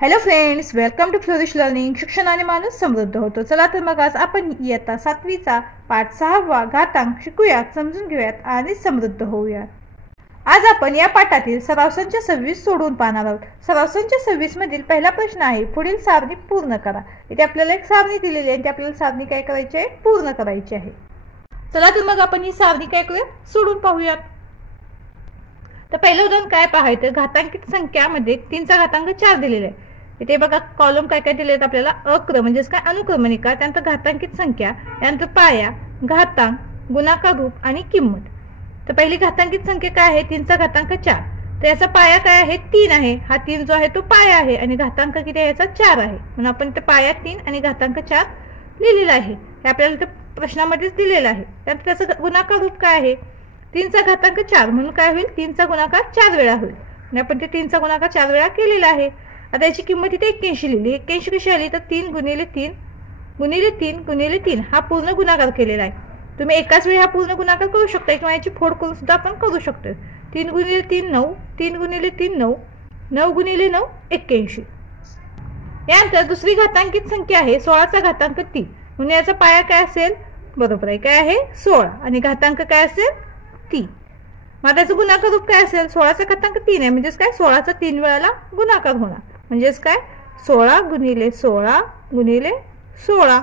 Hello friends, welcome to Flourish Learning. शिक्षणाने माणूस समृद्ध होतो. चला तर मग आज आपण इयत्ता 7वीचा पाठ 6वा घातांक शिकूयात, समजून घेऊयात आणि समृद्ध होऊयात. आज आपण या पाठातील सराव संच 26 सोडवून पाहणार आहोत. सराव संच 26 मधील पहिला प्रश्न आहे, पुढील सारणी पूर्ण करा. इथे आपल्याला एक सारणी दिलेली आहे, आपल्याला सारणी काय करायची आहे, पूर्ण करायची आहे. चला तर मग आपण ही सारणी काय करूया, सोडून पाहूयात. तर पहिलं उदाहरण काय पाहायचं, घातांकित संख्यामध्ये 3चा घातांक 4 दिलेला आहे. इथे बघा कॉलम काय काय दिले आहेत आपल्याला, अक्रम म्हणजेच काय अनुक्रमणिका, त्यानंतर घातांकित संख्या, त्यानंतर पाया, घातांक, गुणाकार रूप आणि किंमत. तर पहिली घातांकित संख्या काय आहे, 3चा घातांक 4. तर याचा पाया काय आहे, 3 आहे. हा 3 जो आहे तो पाया आहे आणि घातांक किती आहे, याचा 4 आहे. म्हणून आपण इथे पाया 3 आणि घातांक 4 लिहिलेला आहे. हे आपल्याला इथे प्रश्नामध्येच दिलेलं आहे. त्यानंतर त्याचा गुणाकार रूप काय आहे, 3चा घातांक 4, म्हणून काय होईल, 3चा गुणाकार 4 वेळा होईल आणि आपण ते 3चा गुणाकार 4 वेळा केलेला आहे. आता याची किंमत इथे 81 लिहिली. 81 कशी आली, तर 3 गुणिले 3 गुणिले 3 गुणिले 3 हा पूर्ण गुणाकार केलेला आहे. तुम्ही एकाच वेळी हा पूर्ण गुणाकार करू शकता किंवा याची फोड करून सुद्धा आपण करू शकतो. 3 गुणिले 3 9, 3 गुणिले 3 9, 9 गुणिले 9 81. यानंतर दुसरी घातांकित संख्या आहे 16चा घातांक 3. म्हणून याचा पाया काय असेल, बरोबर आहे, काय आहे 16 आणि घातांक काय असेल 3. मग त्याचा गुणाकार रूप काय असेल, 16चा घातांक 3 आहे म्हणजेच काय 16चा 3 वेळाला गुणाकार होणार, म्हणजेच काय 16 गुणिले 16 गुणिले 16.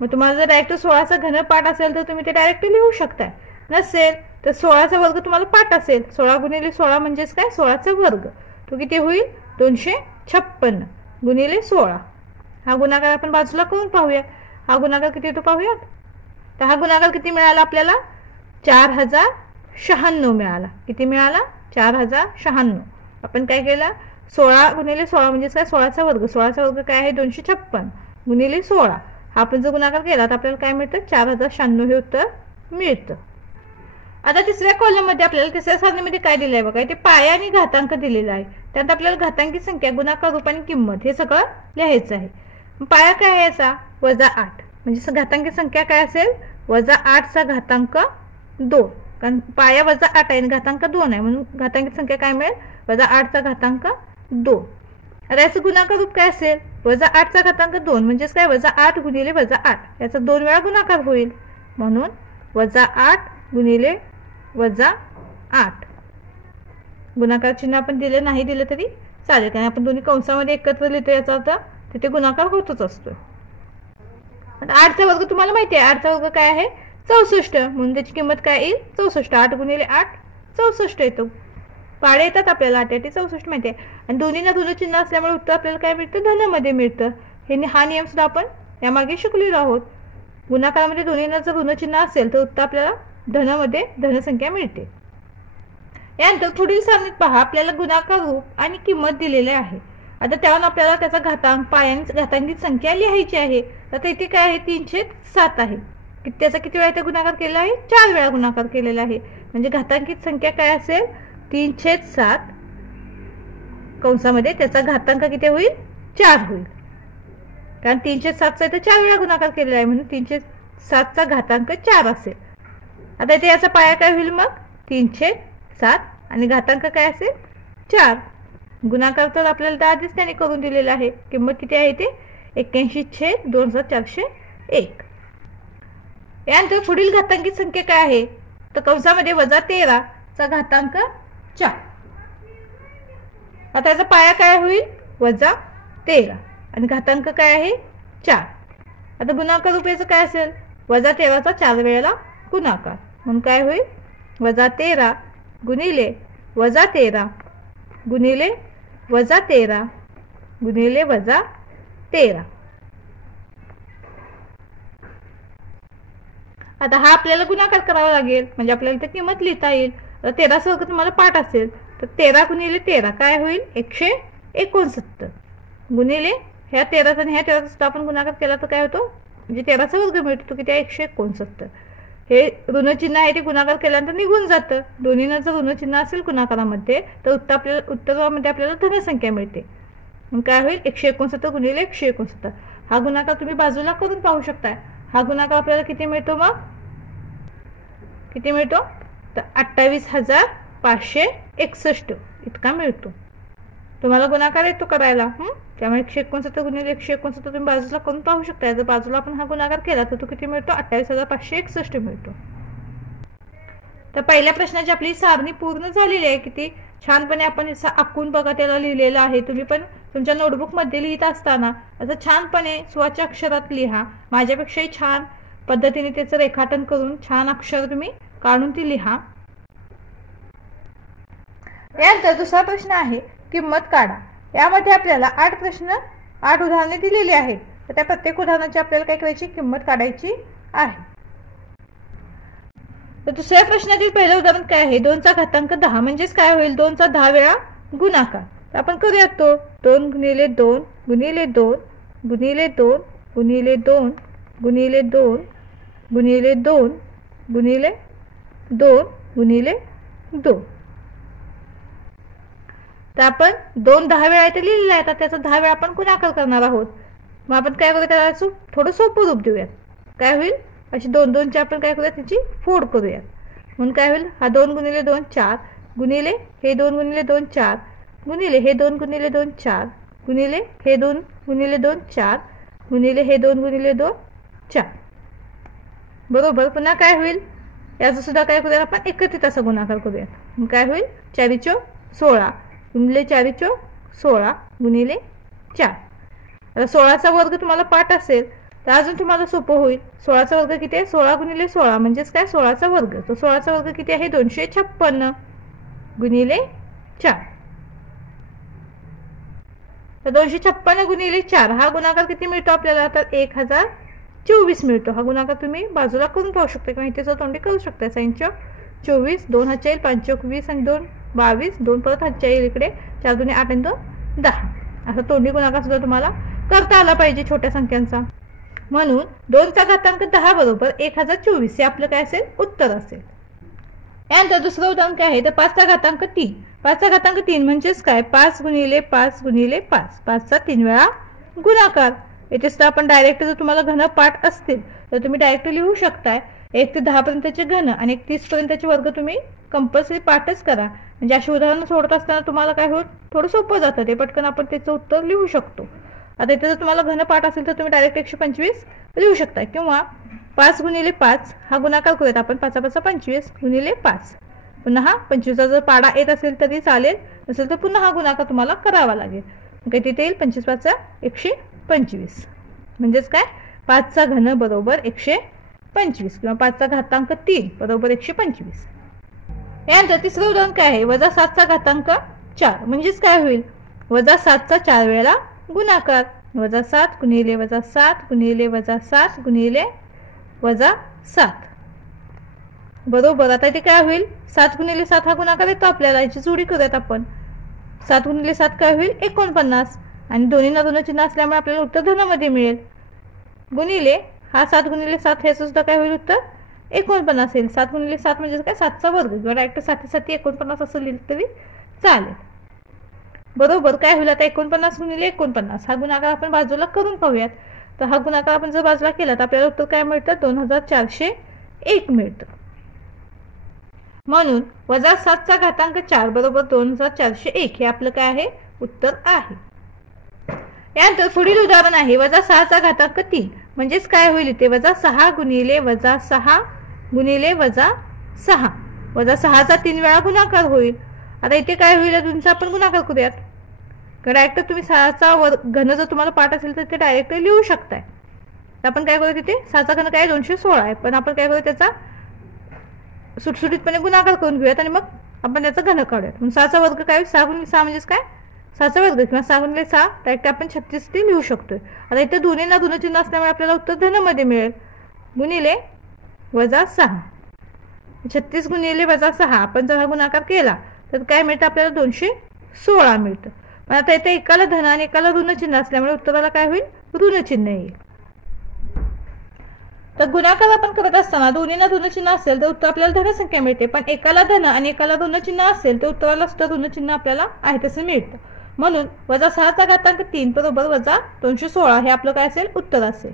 मग तुम्हाला जर डायरेक्ट 16चा घनपाठ असेल तर तुम्ही ते डायरेक्ट लिहू शकता. नसेल तर 16चा वर्ग तुम्हाला पाठ असेल, 16 गुणिले 16 म्हणजेच काय 16चा वर्ग, तो किती होईल 256 गुणिले 16. हा गुणाकार आपण बाजूला करून पाहूया. हा गुणाकार किती येतो पाहूयात. तर हा गुणाकार किती मिळाला आपल्याला, 4096 मिळाला. किती मिळाला, 4096. आपण काय केलं, 16 गुणिले 16 म्हणजेच काय 16चा वर्ग, 16चा वर्ग काय आहे 256 गुणिले 16. हा आपण जर गुणाकार केला तर आपल्याला काय मिळतं, 4096 हे उत्तर मिळतं. आता तिसऱ्या कॉलम मध्ये आपल्याला तिसऱ्या सारणीमध्ये काय दिलं आहे बघा, इथे पाया आणि घातांक दिलेला आहे. त्यानंतर आपल्याला घातांकित संख्या, गुणाकार रूप आणि किंमत हे सगळं लिहायचं आहे. पाया काय आहे याचा, -8, म्हणजे घातांकित संख्या काय असेल, -8चा घातांक 2, कारण पाया -8 आहे आणि घातांक 2 आहे, म्हणून घातांकित संख्या काय मिळेल, -8चा घातांक 2. आता याचं गुणाकार रूप काय असेल, -8चा घातांक 2 म्हणजेच काय -8 गुणिले -8, याचा 2 वेळा गुणाकार होईल, म्हणून -8 गुणिले -8. गुणाकार चिन्ह आपण दिले नाही दिले तरी चालेल, कारण आपण दोन्ही कंसामध्ये एकत्र लिहितो, याचा अर्थ तिथे गुणाकार होतच असतो. 8चा वर्ग तुम्हाला माहिती आहे, 8चा वर्ग काय आहे 64, म्हणून त्याची किंमत काय येईल 64. 8 गुणिले 8 64 येतो. पाडे येतात आपल्याला, 8 8 64 माहिती आहे. आणि दोन्हीला ऋण चिन्ह असल्यामुळे उत्तर आपल्याला काय मिळतं, धनामध्ये मिळतं. हा नियम सुद्धा आपण यामागे शिकलेलो आहोत. गुणाकारामध्ये दोन्हीला जर ऋण चिन्ह असेल तर उत्तर आपल्याला धनामध्ये धनसंख्या मिळते. यानंतर पुढील सारणीत पहा, आपल्याला गुणाकार रूप आणि किंमत दिलेले आहे. आता त्यावर आपल्याला त्याचा घातांक, पायांची घातांकित संख्या लिहायची आहे. आता इथे काय आहे, 307 आहे. त्याचा किती वेळा इथे गुणाकार केला आहे, 4 वेळा गुणाकार केलेला आहे. म्हणजे घातांकित संख्या काय असेल, 307 कंसामध्ये त्याचा घातांक किती होईल, 4 होईल, कारण 307चा इथे 4 वेळा गुणाकार केलेला आहे, म्हणून 307चा घातांक 4 असेल. आता इथे याचा पाया काय होईल, मग 307 आणि घातांक काय असेल 4. गुणाकार तर आपल्याला आधीच त्याने करून दिलेला आहे. किंमत किती आहे, ते 81/2401. यानंतर पुढील घातांकित संख्या काय आहे, तर कंसामध्ये -13चा घातांक 4. आता याचा पाया काय होईल, -13 आणि घातांक काय आहे 4. आता गुणाकार रूपाचं काय असेल, -13चा 4 वेळेला गुणाकार, म्हणून काय होईल -13 गुणिले -13 गुणिले -13 गुणिले -13. आता हा आपल्याला गुणाकार करावा लागेल, म्हणजे आपल्याला इथे किंमत लिहिता येईल. तर 13चा वर्ग तुम्हाला पाठ असेल तर 13 गुणिले 13 काय होईल, 169 गुणिले ह्या 13चा आणि ह्या 13चा सुद्धा आपण गुणाकार केला तर काय होतो, म्हणजे 13चा वर्ग मिळतो, तो किती आहे 169. हे ऋणचिन्ह आहे ते गुणाकार केल्यानंतर निघून जातं. दोन्हीनं जर ऋणचिन्ह असेल गुणाकारामध्ये तर उत्तरामध्ये आपल्याला धनसंख्या मिळते. मग काय होईल, 169 गुणिले 169. हा गुणाकार तुम्ही बाजूला करून पाहू शकता. हा गुणाकार आपल्याला किती मिळतो, मग किती मिळतो, तर 28,561 इतका मिळतो. तुम्हाला गुणाकार येतो करायला. त्यामुळे 169 गुणिले 169 तुम्ही बाजूला करून पाहू शकता. जर बाजूला आपण हा गुणाकार केला तर तो किती मिळतो? 28,561 मिळतो. तर पहिल्या प्रश्नाची आपली सारणी पूर्ण झालेली आहे. किती छानपणे आपण असं आखून बघा त्याला लिहिलेलं आहे. तुम्ही पण तुमच्या नोटबुकमध्ये लिहित असताना असं छानपणे स्वच्छ अक्षरात लिहा. माझ्यापेक्षाही छान पद्धतीने त्याचं रेखाटन करून छान अक्षर तुम्ही काढून ती लिहा. यानंतर दुसरा प्रश्न आहे किंमत काढा. यामध्ये आपल्याला 8 उदाहरणे दिलेली आहेत. तर त्या प्रत्येक उदाहरणाची आपल्याला काय करायची? किंमत काढायची आहे. तर दुसऱ्या प्रश्नातील पहिलं उदाहरण काय आहे? 2चा घातांक 10 म्हणजेच काय होईल? 2चा 10 वेळा गुणाकार. तर आपण करूयात तो 2 गुणिले 2 गुणिले 2 गुणिले 2 गुणिले 2 गुणिले 2 गुणिले 2 गुणिले 2 गुणिले 2. तर आपण 2 10 वेळा इथे लिहिलेला आहे. तर त्याचा 10 वेळा आपण गुणाकार करणार आहोत. मग आपण काय करूया? त्याला थोडं सोपं रूप देऊयात. काय होईल? अशी 2 आपण काय करूया? त्याची फोड करूयात. म्हणून काय होईल? हा 2 गुणिले 2 4 गुणिले हे 2 गुणिले 2 4 गुणिले हे 2 गुणिले 2 4 गुणिले हे 2 गुणिले 2 4 गुणिले हे 2 गुणिले 2 4. बरोबर. पुन्हा काय होईल? याचं सुद्धा काय करूया? आपण एकत्रित असा गुणाकार करूयात. मग काय होईल? 4 16 गुणिले 4 16 गुणिले 4. आता 16चा वर्ग तुम्हाला पाठ असेल तर अजून तुम्हाला सोपं होईल. 16चा वर्ग किती आहे? 16 गुणिले 16 म्हणजेच काय? 16चा वर्ग. तो 16चा वर्ग किती आहे? 256 गुणिले 4. तर 256 गुणिले 4 हा गुणाकार किती मिळतो आपल्याला? तर 1024 मिळतो. हा गुणाकार तुम्ही बाजूला करून पाहू शकता किंवा इथे तोंडी करू शकता. 24 2 हातच्या येईल 5 चौक 20 आणि 2 22 2 परत हातच्या येईल इकडे 4 2 8 आणि 2 10. असा तोंडी गुणाकार सुद्धा तुम्हाला करता आला पाहिजे छोट्या संख्यांचा. म्हणून 2चा घातांक 10 बरोबर 1024 हे आपलं काय असेल? उत्तर असेल. यानंतर दुसरं उदाहरण काय आहे? तर 5चा घातांक 3. 5चा घातांक 3 म्हणजेच काय? 5 गुणिले 5 गुणिले 5. 5चा 3 वेळा गुणाकार. येथे सुद्धा आपण डायरेक्ट जर तुम्हाला घन पाठ असतील तर तुम्ही डायरेक्ट लिहू शकताय. 1 ते 10 पर्यंतचे घन आणि 1 30 पर्यंतचे वर्ग तुम्ही कंपल्सरी पाठच करा. म्हणजे अशी उदाहरणं सोडत असताना तुम्हाला काय होत? थोडं सोपं जातं ते. पटकन आपण त्याचं उत्तर लिहू शकतो. आता इथे जर तुम्हाला घन पाठ असेल तर तुम्ही डायरेक्ट 125 लिहू शकता. किंवा 5 गुणिले 5 हा गुणाकार करूयात आपण. 5 5 25 गुणिले 5. पुन्हा हा 25चा जर पाडा येत असेल तरी चालेल. नसेल तर पुन्हा हा गुणाकार तुम्हाला करावा लागेल. काय तिथे येईल? 25 5 125. म्हणजेच काय? 5चा घन बरोबर 125 किंवा 5चा घातांक 3 बरोबर 125. यानंतर तिसरं उदाहरण काय आहे? वजा 7चा घातांक 4 म्हणजेच काय होईल? वजा 7चा 4 वेळा गुणाकार. वजा 7 गुणिले वजा 7 गुणिले वजा 7 गुणिले वजा 7 बरोबर. आता इथे काय होईल? 7 गुणिले 7 हा गुणाकार येतो आपल्याला. याची जोडी करूयात आपण. 7 गुणिले 7 काय होईल? 49 आणि दोन्हींना ऋण चिन्ह असल्यामुळे आपल्याला उत्तर धनामध्ये मिळेल. गुणिले हा 7 गुणिले 7 ह्याचं सुद्धा काय होईल? उत्तर 49 येईल. 7 गुणिले 7 म्हणजे काय? 7चा वर्ग किंवा डायरेक्ट 7 7 49 असं लिहिलं तरी चालेल. बरोबर. काय होईल? आता 49 गुणिले 49 हा गुणाकार आपण बाजूला करून पाहूयात. तर हा गुणाकार आपण जर बाजूला केला तर आपल्याला उत्तर काय मिळतं? 2401 मिळतं. म्हणून वजा 7चा घातांक 4 बरोबर 2401 हे आपलं काय आहे? उत्तर आहे. यानंतर पुढील उदाहरण आहे वजा 6चा घातांक 3 म्हणजेच काय होईल? इथे वजा 6 गुणिले वजा 6 गुणिले वजा 6. वजा 6चा 3 वेळा गुणाकार होईल. आता इथे काय होईल? तुमचा आपण गुणाकार करूयात. डायरेक्ट तुम्ही 6चा घन जर तुम्हाला पाठ असेल तर ते डायरेक्ट लिहू शकताय. तर आपण काय करूया? तिथे 6चा घन काय? 216 आहे. पण आपण काय करूया? त्याचा सुटसुटीतपणे गुणाकार करून घेऊयात आणि मग आपण त्याचा घन काढूयात. म्हणून 6चा वर्ग काय? 6 गुणिले 6 म्हणजेच काय? 6चा वर्ग किंवा 6 गुणिले 6 डायरेक्ट आपण 36 ते लिहू शकतोय. आता इथे दोन्हींना ऋण चिन्ह असल्यामुळे आपल्याला उत्तर धनमध्ये मिळेल. गुणिले वजा 6. 36 गुणिले वजा 6 आपण जर हा गुणाकार केला तर काय मिळतं आपल्याला? 216 मिळतं. पण आता इथे एकाला धन आणि एकाला ऋण चिन्ह असल्यामुळे उत्तराला काय होईल? ऋण चिन्ह येईल. तर गुणाकार आपण करत असताना दोन्हींना ऋण चिन्ह असेल तर उत्तर आपल्याला धन संख्या मिळते. पण एकाला धन आणि एकाला ऋण चिन्ह असेल तर उत्तराला सुद्धा ऋण चिन्ह आपल्याला आहे तसं मिळतं. म्हणून वजा 6चा घातांक 3 बरोबर वजा 216 हे आपलं काय असेल? उत्तर असेल.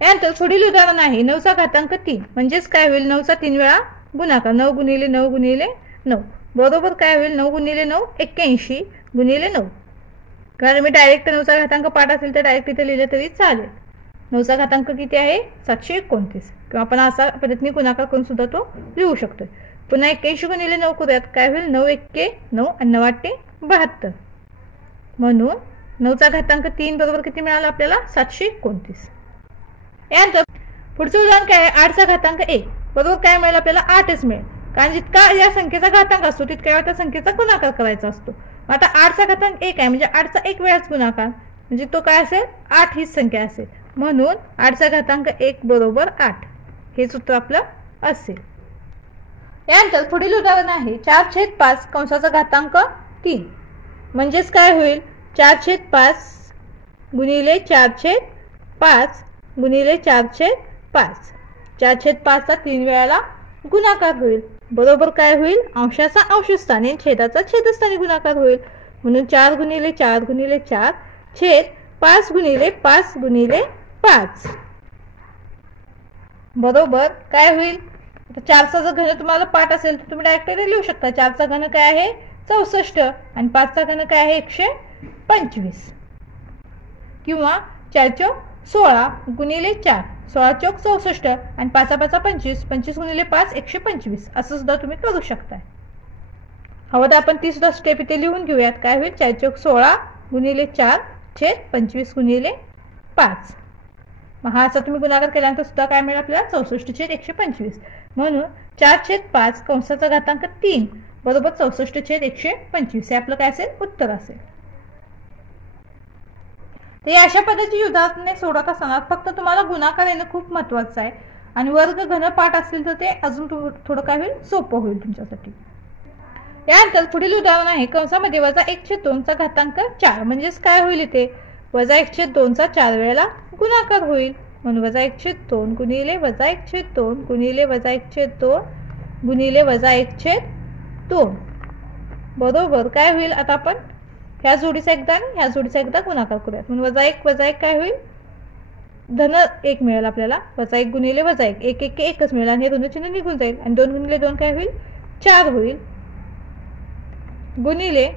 यानंतर पुढील उदाहरण आहे 9चा घातांक 3 म्हणजेच काय होईल? 9चा 3 वेळा गुणाकार. 9 गुणिले 9 गुणिले 9 बरोबर काय होईल 9 गुणिले 9 81 गुणिले 9. कारण मी डायरेक्ट 9चा घातांक पाठ असेल तर डायरेक्ट इथे लिहिलं तरी चालेल. 9चा घातांक किती आहे 729 किंवा आपण असा पद्धतीने गुणाकार करून सुद्धा तो लिहू शकतो. पुन्हा 81 गुणिले 9 करूयात. काय होईल 9 एक्के 9 आणि 9 आठे 72. म्हणून 9चा घातांक 3 बरोबर किती मिळाला आपल्याला 729. यानंतर पुढचं उदाहरण काय आहे 8चा घातांक 1 बरोबर काय मिळेल आपल्याला 8च मिळेल. कारण जितका या संख्येचा घातांक असतो तितक्या वेळा त्या संख्येचा गुणाकार करायचा असतो. आता 8चा घातांक 1 आहे म्हणजे 8चा एक वेळाच गुणाकार म्हणजे तो काय असेल 8 हीच संख्या असेल. म्हणून 8चा घातांक 1 बरोबर 8 हे सूत्र आपलं असेल. यानंतर पुढील उदाहरण आहे 4/5 कंसाचा घातांक 3 म्हणजेच काय होईल 4/5 गुणिले 4/5 गुणिले 4/5. 4/5चा 3 वेळाला गुणाकार होईल. बरोबर काय होईल अंशाचा अंशस्थानी छेदाचा छेदस्थानी गुणाकार होईल. म्हणून 4 गुणिले 4 गुणिले 4 छेद 5 गुणिले 5 गुणिले 5 बरोबर काय होईल. आता 4चा जर घन तुम्हाला पाठ असेल तर तुम्ही डायरेक्ट लिहू शकता. 4चा घन काय आहे 64 आणि 5चा घन काय आहे 125 किंवा 4 चौक 16 गुणिले 4 16 चौक 64 आणि 5 5 25 25 गुणिले 5 125 असं सुद्धा तुम्ही करू शकता. हवं तर आपण ती सुद्धा स्टेप इथे लिहून घेऊयात. काय होईल 4 चौक 16 गुणिले 4 छेद 25 गुणिले 5. मग हा असा तुम्ही गुणाकार केल्यानंतर सुद्धा काय मिळेल आपल्याला 64 छेद 125. म्हणून 4/5 कंसाचा घातांक 3 बरोबर 64 छेद 125 हे आपलं काय असेल उत्तर असेल. तर या अशा पद्धतीची उदाहरणे सोडवत असताना फक्त तुम्हाला गुणाकार येणं खूप महत्त्वाचं आहे आणि वर्ग घन पाठ असेल तर ते अजून थोडं काय होईल सोपं होईल तुमच्यासाठी. यानंतर पुढील उदाहरण आहे कंसामध्ये -1/2चा घातांक 4 म्हणजेच काय होईल इथे -1/2चा 4 वेळेला गुणाकार होईल. म्हणून -1/2 गुणिले -1/2 गुणिले -1/2 गुणिले -1/2 बरोबर काय होईल. आता आपण ह्या जोडीचा एकदा आणि ह्या जोडीचा एकदा गुणाकार करूयात. म्हणून -1 काय होईल धन 1 मिळेल आपल्याला. -1 गुणिले -1 1 1 एकच मिळेल आणि हे दोन्ही चिन्ह निघून जाईल आणि 2 गुणिले 2 काय होईल 4 होईल गुणिले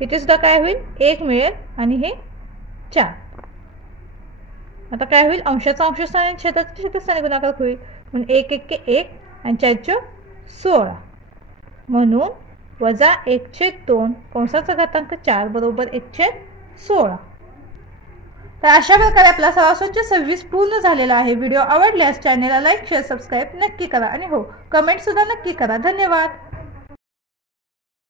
इथे सुद्धा काय होईल 1 मिळेल आणि हे 4. आता काय होईल अंशाचा अंशस्थानी आणि छेदाचा छेदस्थानी गुणाकार होईल. म्हणून 1 1 1 आणि 4 चौक 16 म्हणून -1/2 कंसाचा घातांक 4 बरोबर 1/16. तर अशा प्रकारे आपला सराव स्वच्छ 26 पूर्ण झालेला आहे. व्हिडिओ आवडल्यास चॅनलला लाईक शेअर सबस्क्राईब नक्की करा आणि हो कमेंट सुद्धा नक्की करा. धन्यवाद.